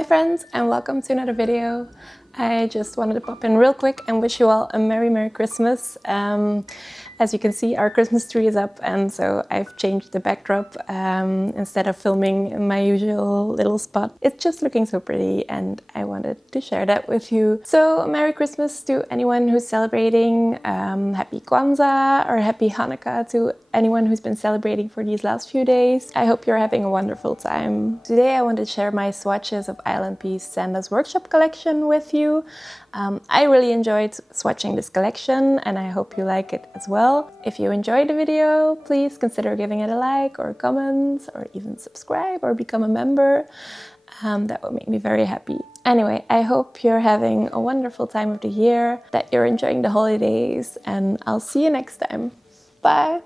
Hi friends, and welcome to another video. I just wanted to pop in real quick and wish you all a Merry Christmas. As you can see, our Christmas tree is up, and so I've changed the backdrop. Instead of filming in my usual little spot, it's just looking so pretty and I wanted to share that with you. So Merry Christmas to anyone who's celebrating, Happy Kwanzaa or Happy Hanukkah to anyone who's been celebrating for these last few days. I hope you're having a wonderful time. Today I want to share my swatches of ILNP's Santa's Workshop collection with you. I really enjoyed swatching this collection and I hope you like it as well. If you enjoyed the video, please consider giving it a like or a comment or even subscribe or become a member. That would make me very happy. Anyway, I hope you're having a wonderful time of the year, that you're enjoying the holidays, and I'll see you next time. Bye!